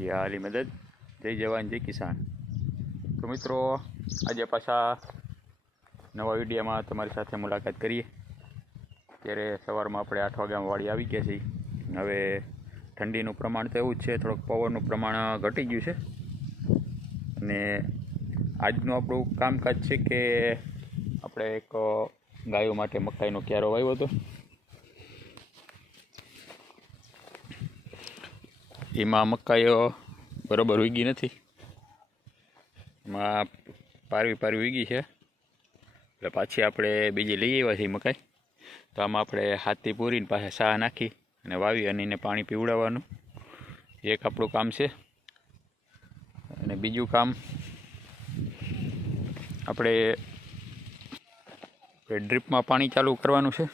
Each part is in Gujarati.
અલી મદદ જય જવાન જય કિસાન તો મિત્રો આજે પાછા નવા વિડીયામાં તમારી સાથે મુલાકાત કરીએ ત્યારે સવારમાં આપણે આઠ વાગ્યામાં વાડી આવી ગયા છીએ હવે ઠંડીનું પ્રમાણ તો એવું જ છે થોડોક પવનનું પ્રમાણ ઘટી ગયું છે અને આજનું આપણું કામકાજ છે કે આપણે એક ગાયો માટે મકાઈનો ક્યારો વાવ્યો હતો એમાં મકાઈઓ બરોબર ઉગી નથી. એમાં પારવી પારવી ઉગી છે. એટલે પાછી આપણે બીજી લઈ આવ્યા છીએ મકાઈ. તો આમાં આપણે હાથી પૂરીને પાસે સાહ નાખી અને વાવી અને એને પાણી પીવડાવવાનું. એક આપણું કામ છે. અને બીજું કામ આપણે ડ્રીપમાં પાણી ચાલુ કરવાનું છે.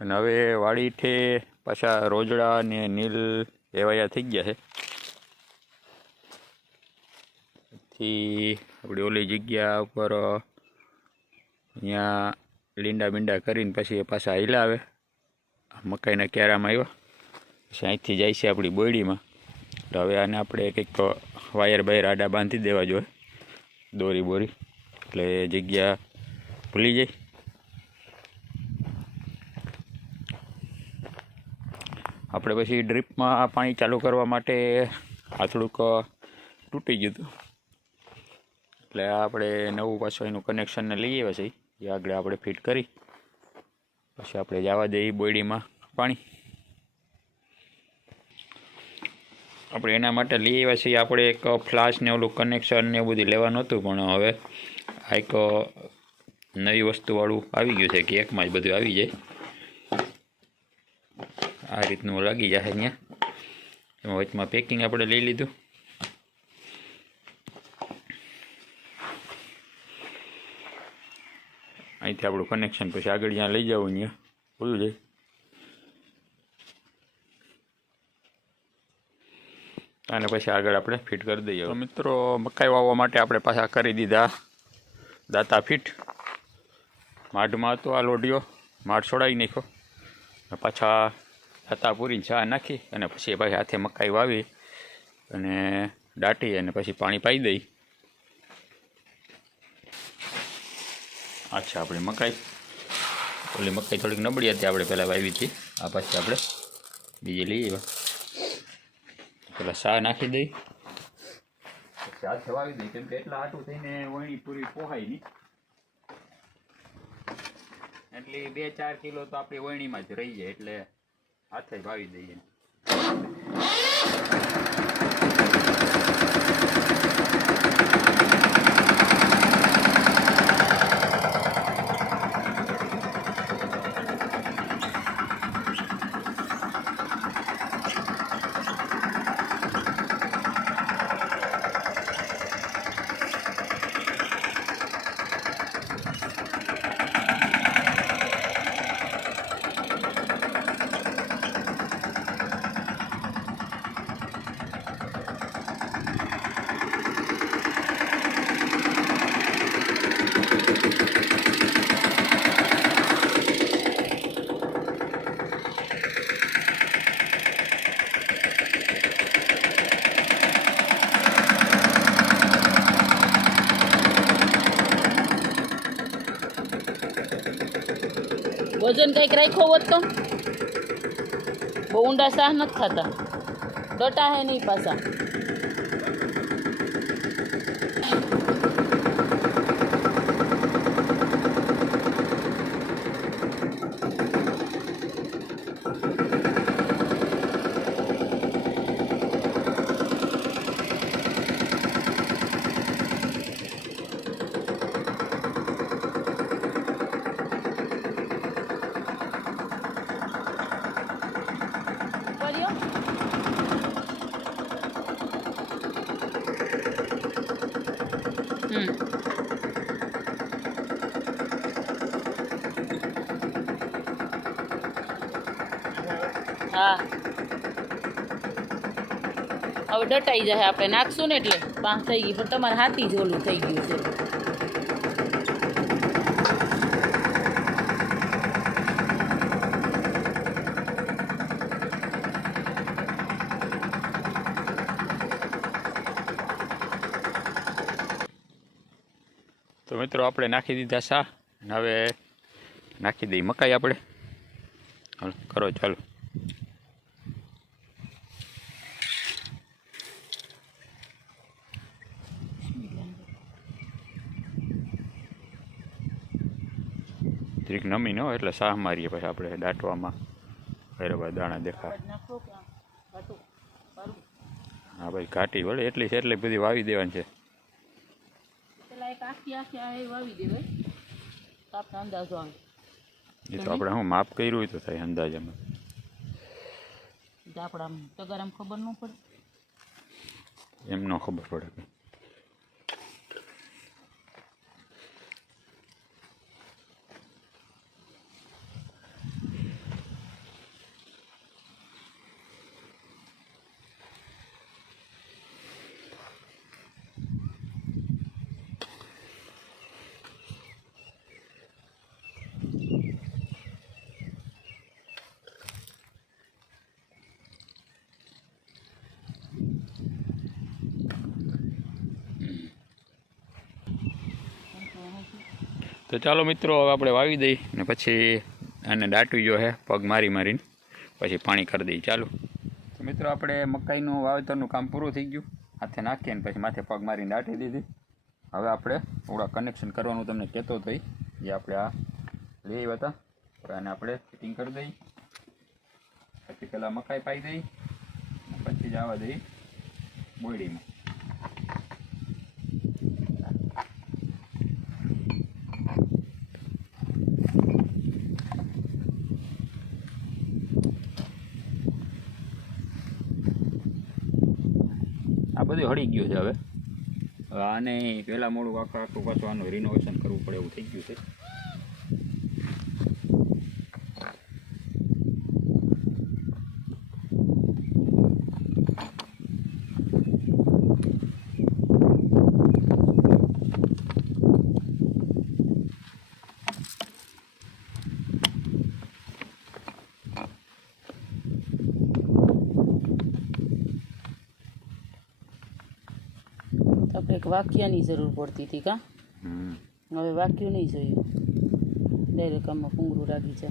અને હવે વાડીઠે પાછા રોજડા ને નીલ એવાયા થઈ ગયા છે પછી આપણી ઓલી જગ્યા ઉપર અહીંયા લીંડા બીંડા કરીને પછી એ પાછા હિલા આવે. મકાઈના ક્યારામાં આવ્યા. પછી અહીંથી જાય છે આપણી બોયડીમાં. તો હવે આને આપણે કંઈક વાયર બાયર આડા બાંધી દેવા જોઈએ. દોરી બોરી. એટલે જગ્યા ભૂલી જાય. આપણે પછી ડ્રીપમાં પાણી ચાલુ કરવા માટે આ થોડુંક તૂટી ગયું હતું. એટલે આપણે નવું પાછું એનું કનેક્શનને લઈ આવ્યા છીએ એ આગળ આપણે ફિટ કરી. પછી આપણે જવા દઈએ બોયડીમાં પાણી. આપણે એના માટે લઈ આવ્યા છીએ આપણે એક ફ્લાશ ને ઓલું કનેક્શન ને એવું બધું લેવાનું હતું, પણ હવે આ એક નવી વસ્તુવાળું આવી ગયું છે કે એકમાં જ બધું આવી જાય. આ રીતનું લાગી જશે અહીંયા. એમાં વચમાં પેકિંગ આપણે લઈ લીધું. અહીંથી આપણું કનેક્શન પછી આગળ જ્યાં લઈ જવું અહીંયા બોલું જાય અને પછી આગળ આપણે ફિટ કરી દઈએ. મિત્રો, મકાઈ વાવવા માટે આપણે પાછા કરી દીધા દાતા ફિટ માઢમાં હતો આ લોઢિયો. માઠ છોડાવી નાખ્યો. પાછા દાતા પૂરીને ચા નાખી અને પછી ભાઈ હાથે મકાઈ વાવી અને દાટી અને પછી પાણી પાઈ દઈ. અચ્છા આપણી મકાઈ. ઓલી મકાઈ થોડીક નબળી હતી, આપણે પહેલાં વાવી હતી. આ પાછી આપણે બીજી લઈ પેલા સા નાખી દઈ. હાથે વાવી દઈ, કેમ એટલા હાટું થઈને વણી પૂરી પોહાય નહીં. એટલે બે ચાર કિલો તો આપણી વણીમાં જ રહી જાય, એટલે હાથે વાવી દઈએ વજન કંઈક રાખ્યો હોત તો? બહુ ઊંડા શાહ નથી ખાતા ડટા હે નહીં પાછા. હા. હવે ડટાઈ જાય આપણે, નાખશું ને એટલે પાંખ થઈ ગઈ પણ તમારે હાથી જોલું થઈ ગયું છે. તો મિત્રો, આપણે નાખી દીધા શા હવે નાખી દઈ મકાઈ આપણે. કરો, ચાલો. નમી ન? હોય એટલે સાહ મારીએ પછી આપણે દાટવામાં. બરાબર દાણા દેખા. અવાજ નાખો કે આમ ઘાટું સારું હા ભાઈ ઘાટી વળે એટલી છે એટલી બધી વાવી દેવાની છે. એ તો આપણે હું શું માપ કર્યું હોય તો થાય અંદાજામાં. આપણે આમ ખબર ન પડે. એમ ન ખબર પડે કંઈ. તો ચાલો મિત્રો હવે આપણે વાવી દઈ ને પછી આને દાટવી જો હે પગ મારી મારીને પછી પાણી કરી દઈએ. ચાલો. તો મિત્રો આપણે મકાઈનું વાવેતરનું કામ પૂરું થઈ ગયું. હાથે નાખીએ ને પછી માથે પગ મારીને દાટી દીધી. હવે આપણે થોડા કનેક્શન કરવાનું તમને કહેતો થઈ જે આપણે આ લઈ આવ્યા હતા. એને આપણે ફિટિંગ કરી દઈ પછી પહેલાં મકાઈ પાઈ દઈ પછી જ આવવા દઈ બોયડીમાં. બધું હળી ગયું છે હવે. આને પહેલાં મોડું આખું આખું પાછું આનું રિનોવેશન કરવું પડે એવું થઈ ગયું છે. વાક્યની જરૂર પડતી હતી કા? હવે વાક્યું નહીં જોયું. ડાયરેક્ટ આમાં કુંગરું રાખી છે.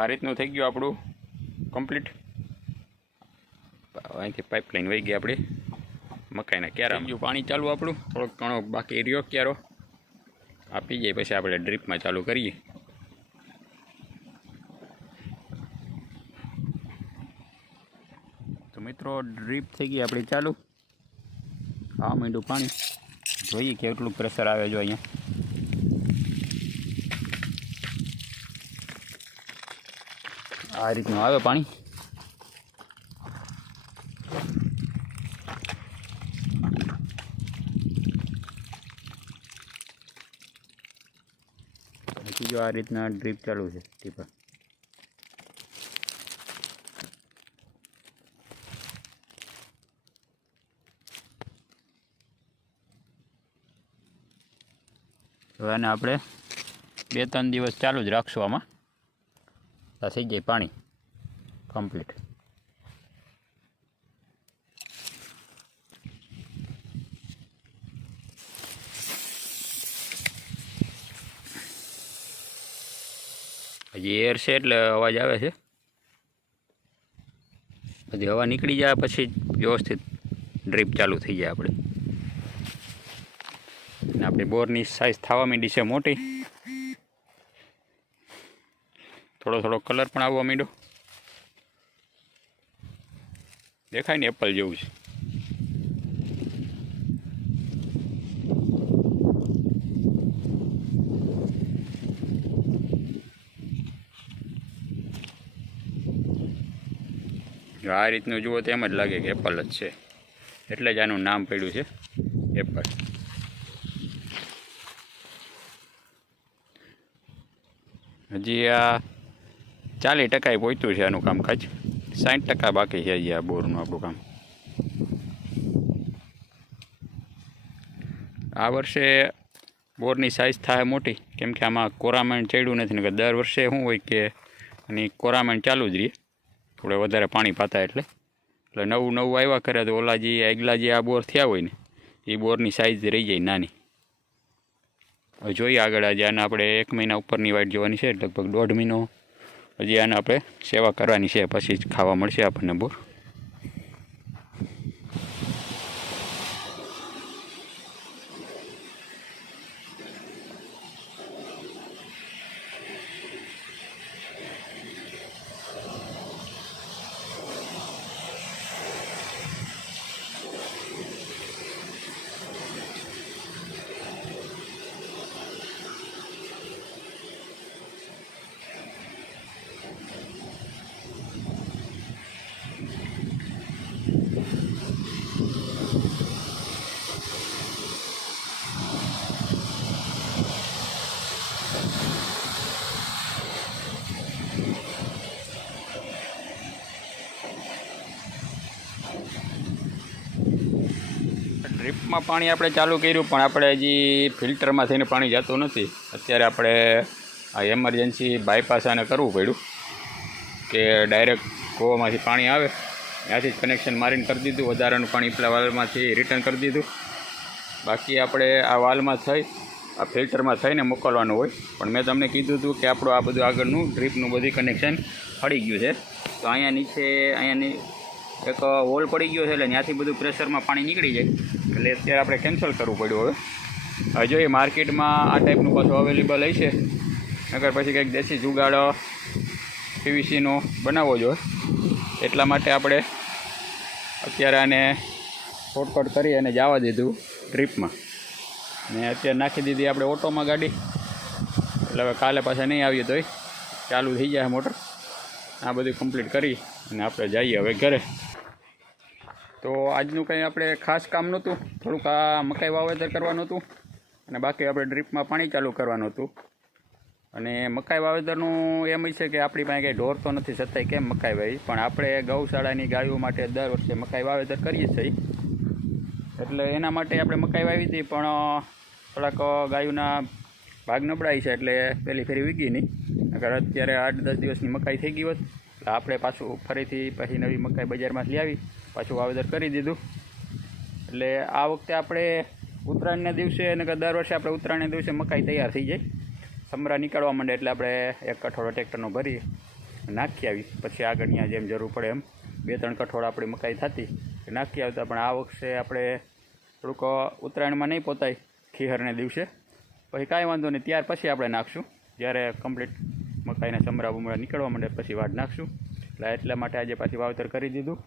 આ રીતનું થઈ ગયું આપણું કમ્પ્લીટ અહીંથી પાઇપલાઇન વહી ગઈ આપણી મકાઈના ક્યારા બીજું પાણી ચાલુ આપણું. થોડોક ઘણો બાકી રહ્યો ક્યારો. આપી જાય પછી આપણે ડ્રીપમાં ચાલુ કરીએ. તો મિત્રો ડ્રીપ થઈ ગઈ આપણી ચાલુ. આ માંડ્યું પાણી. જોઈએ કેટલું પ્રેશર આવે જો અહીંયા. આ રીતનું આવે પાણી. જો આ રીતના ડ્રીપ ચાલુ છે ટીપર હવે આને આપણે બે ત્રણ દિવસ ચાલુ જ રાખશું આમાં. આ થઈ જાય પાણી. કમ્પ્લીટ હજી એર છે એટલે અવાજ આવે છે. પછી હવા નીકળી જાય પછી વ્યવસ્થિત ડ્રીપ ચાલુ થઈ જાય આપણે. આપણી બોરની સાઇઝ થવા માંડી છે મોટી. થોડો કલર પણ આવવા માંડ્યો. દેખાય ને એપલ જેવું છે. જો આ રીતનું જુઓ તો એમ જ લાગે કે એપલ જ છે. એટલે જ આનું નામ પડ્યું છે એપલ હજી આ ચાલીસ ટકાએ પહોંચ્યું છે આનું કામકાજ. સાઠ ટકા બાકી છે આ બોરનું આપણું કામ. આ વર્ષે બોરની સાઇઝ થાય મોટી, કેમ કે આમાં કોરામણ ચડ્યું નથી ને કે દર વર્ષે શું હોય કે અને કોરામણ ચાલુ જ રહે. થોડે વધારે પાણી પાતા એટલે. એટલે નવું નવું આવ્યા કરે તો ઓલા જે આગલા જે આ બોર થયા હોય ને, એ બોરની સાઇઝ રહી જાય નાની. જોઈએ આગળ આજે, આને આપણે એક મહિના ઉપરની વાઇટ જોવાની છે, લગભગ દોઢ મહિનો હજી આને આપણે સેવા કરવાની છે પછી જ ખાવા મળશે આપણને બોર. ડ્રીપમાં પાણી આપણે ચાલુ કર્યું, પણ આપણે હજી ફિલ્ટરમાં થઈને પાણી જતું નથી. અત્યારે આપણે આ એમરજન્સી બાયપાસ આને કરવું પડ્યું કે ડાયરેક્ટ કૂવામાંથી પાણી આવે. ત્યાંથી જ કનેક્શન મારીને કરી દીધું, વધારાનું પાણી પેલા વાલમાંથી રિટર્ન કરી દીધું. બાકી આપણે આ વાલમાં થઈ, આ ફિલ્ટરમાં થઈને મોકલવાનું હોય. પણ મેં તમને કીધું હતું કે આપણું આ બધું આગળનું ડ્રીપનું બધી કનેક્શન ફળી ગયું છે. તો અહીંયા નીચે અહીંયાની એક હોલ પડી ગયો છે એટલે ત્યાંથી બધું પ્રેશરમાં પાણી નીકળી જાય. એટલે અત્યારે આપણે કેન્સલ કરવું પડ્યું હવે. હવે જોઈએ માર્કેટમાં આ ટાઈપનું પાછું અવેલેબલ હશે. નગર પછી કંઈક દેશી જુગાડ પીવીસીનો બનાવવો જોઈએ. એટલા માટે આપણે અત્યારે આને શોર્ટકટ કરી અને જવા દીધું ટ્રીપમાં ને અત્યારે નાખી દીધી આપણે ઓટોમાં ગાડી. એટલે હવે કાલે પાછા નહીં આવીએ તોય. ચાલુ થઈ જાય મોટર. આ બધું કમ્પ્લીટ કરી અને આપણે જઈએ હવે ઘરે. તો આજનું કંઈ આપણે ખાસ કામ નહોતું. થોડુંક આ મકાઈ વાવેતર કરવાનું હતું અને બાકી આપણે ડ્રીપમાં પાણી ચાલુ કરવાનું હતું. અને મકાઈ વાવેતરનું એમ છે કે આપણી પાસે કંઈ ઢોર તો નથી છતાંય કેમ મકાઈ વાવી પણ આપણે ગૌશાળાની ગાયો માટે દર વર્ષે મકાઈ વાવેતર કરીએ છીએ. એટલે એના માટે આપણે મકાઈ વાવી હતી, પણ થોડાક ગાયોના ભાગ નબળાઈ છે એટલે પહેલી ફેરી વીગી નહીં. અગર અત્યારે આઠ દસ દિવસની મકાઈ થઈ ગઈ હોત. આપણે પાછું ફરીથી પછી નવી મકાઈ બજારમાંથી આવી પાછું વાવેતર કરી દીધું. એટલે આ વખતે આપણે ઉત્તરાયણના દિવસે અને દર વર્ષે આપણે ઉત્તરાયણના દિવસે મકાઈ તૈયાર થઈ જાય. સમરા નીકળવા માંડે એટલે આપણે એક કઠોળો ટ્રેક્ટરનો ભરી નાખી આવી. પછી આગળની જેમ જરૂર પડે એમ. બે ત્રણ કઠોળ આપણી મકાઈ થતી નાખી આવતા. પણ આ વખતે આપણે થોડુંક ઉત્તરાયણમાં નહીં પોતાય, ખીહરને દિવસે. પછી કાંઈ વાંધો નહીં. ત્યાર પછી આપણે નાખશું. જ્યારે કમ્પ્લીટ મકાઈના સમરા બમરા નીકળવા માંડે પછી વાડ નાખશું. એટલે એટલા માટે આજે પાછી વાવેતર કરી દીધું.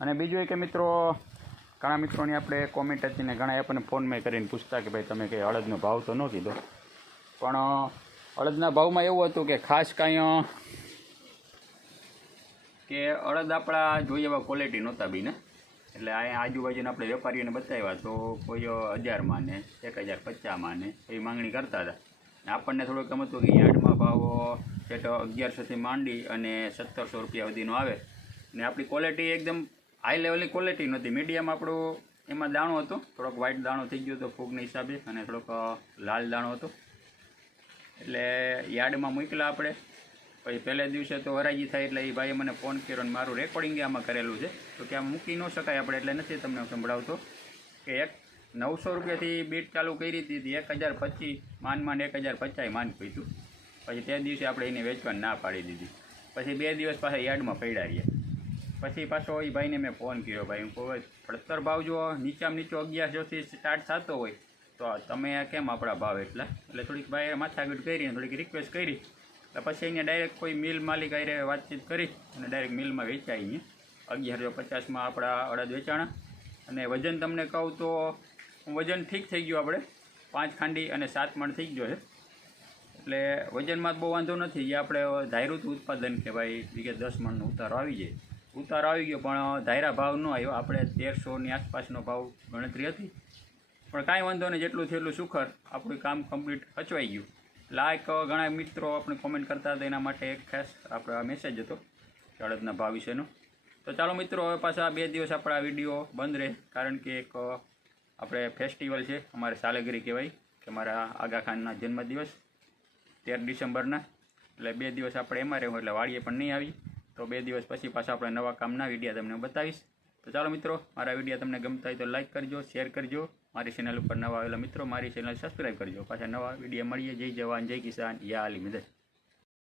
અને બીજું એ કે મિત્રો, ઘણા મિત્રોની આપણે કોમેન્ટ હતી ને ઘણા આપણને ફોનમાં કરીને પૂછતા કે ભાઈ તમે કંઈ અડદનો ભાવ તો ન કીધો. પણ અડદના ભાવમાં એવું હતું કે ખાસ કાંઈ કે અડદ આપણા જોઈએ એવા ક્વોલિટી નહોતા બીને એટલે અહીંયા આજુબાજુના આપણે વેપારીઓને બતાવ્યા તો કોઈ હજારમાં ને, એક હજાર પચાસમાં ને એવી માંગણી કરતા હતા. આપણને થોડુંક એમ હતું કે યાર્ડમાં ભાવ તો અગિયારસોથી માંડી અને સત્તરસો રૂપિયા સુધીનો આવે. ને આપણી ક્વોલિટી એકદમ હાઈ લેવલની ક્વોલિટી નહોતી. મીડિયમ આપણું એમાં દાણો હતો. થોડોક વ્હાઇટ દાણો થઈ ગયો હતો ફૂગના હિસાબે અને થોડોક લાલ દાણો હતો. એટલે યાર્ડમાં મૂકેલા આપણે. પછી પહેલે દિવસે તો હરાજી થાય એટલે એ ભાઈએ મને ફોન કર્યો અને મારું રેકોર્ડિંગ આમાં કરેલું છે. તો કે આમ મૂકી ન શકાય આપણે એટલે નથી તમને સંભળાવતો. કે એક નવસો રૂપિયાથી બીટ ચાલુ કરી હતી એક હજાર પચીસ માન માન એક હજાર પચાસ માન પીધું. પછી તે દિવસે આપણે એને વેચવાની ના પાડી દીધી. પછી બે દિવસ પાસે યાર્ડમાં પડ્યા રહ્યા. પછી પાછો એ ભાઈને મેં ફોન કર્યો, ભાઈ, હું કોઈ પડતર ભાવ જો નીચામાં નીચો અગિયારસોથી સ્ટાર્ટ થતો હોય, તો તમે કેમ આપણા ભાવ એટલા? એટલે થોડીક ભાઈએ માથાકૂટ કરી થોડીક રિક્વેસ્ટ કરી. એટલે પછી અહીંયા ડાયરેક્ટ કોઈ મિલ માલિક આરે વાતચીત કરી અને ડાયરેક્ટ મિલમાં વેચાય અહીંયા અગિયારસો પચાસમાં આપણા અડદ વેચાણા. અને વજન તમને કહું તો વજન ઠીક થઈ ગયું આપણે. પાંચ ખાંડી અને સાત મણ થઈ ગયો છે. એટલે વજનમાં બહુ વાંધો નથી. એ આપણે ધાર્યું ઉત્પાદન કે ભાઈ વિગત દસ મણનો ઉતારો આવી જાય. ઉતારો આવી ગયો, પણ ધાયરા ભાવ ન આવ્યો. આપણે તેરસોની આસપાસનો ભાવ ગણતરી હતી. પણ કાંઈ વાંધો નહીં, જેટલું થયેલું સુખર. આપણું કામ કમ્પ્લીટ અચવાઈ ગયું. લાયક ઘણા મિત્રો આપણે કોમેન્ટ કરતા હતા, એના માટે એક ખાસ આપણે આ મેસેજ હતો અડદના ભાવ વિશેનો. તો ચાલો મિત્રો, હવે પાછા બે દિવસ આપણા વીડિયો બંધ રહે, કારણ કે એક આપણે ફેસ્ટિવલ છે, અમારે સાલેગીરી કહેવાય, કે મારા આગા ખાનના જન્મદિવસ, તેર ડિસેમ્બરના. એટલે બે દિવસ આપણે એમાં રહેવું, એટલે વાડીએ પણ નહીં આવી. તો બે દિવસ પછી પાછા આપણે નવા કામના વિડીયા તમને બતાવીશ. તો ચાલો મિત્રો, મારા વિડીયા તમને ગમતા હોય તો લાઈક કરજો શેર કરજો. મારી ચેનલ ઉપર નવા આવેલા મિત્રો, મારી ચેનલ સબસ્ક્રાઈબ કરજો. પાછા નવા વીડિયો મળીએ. જય જવાન, જય કિસાન. યા અલી મદદ.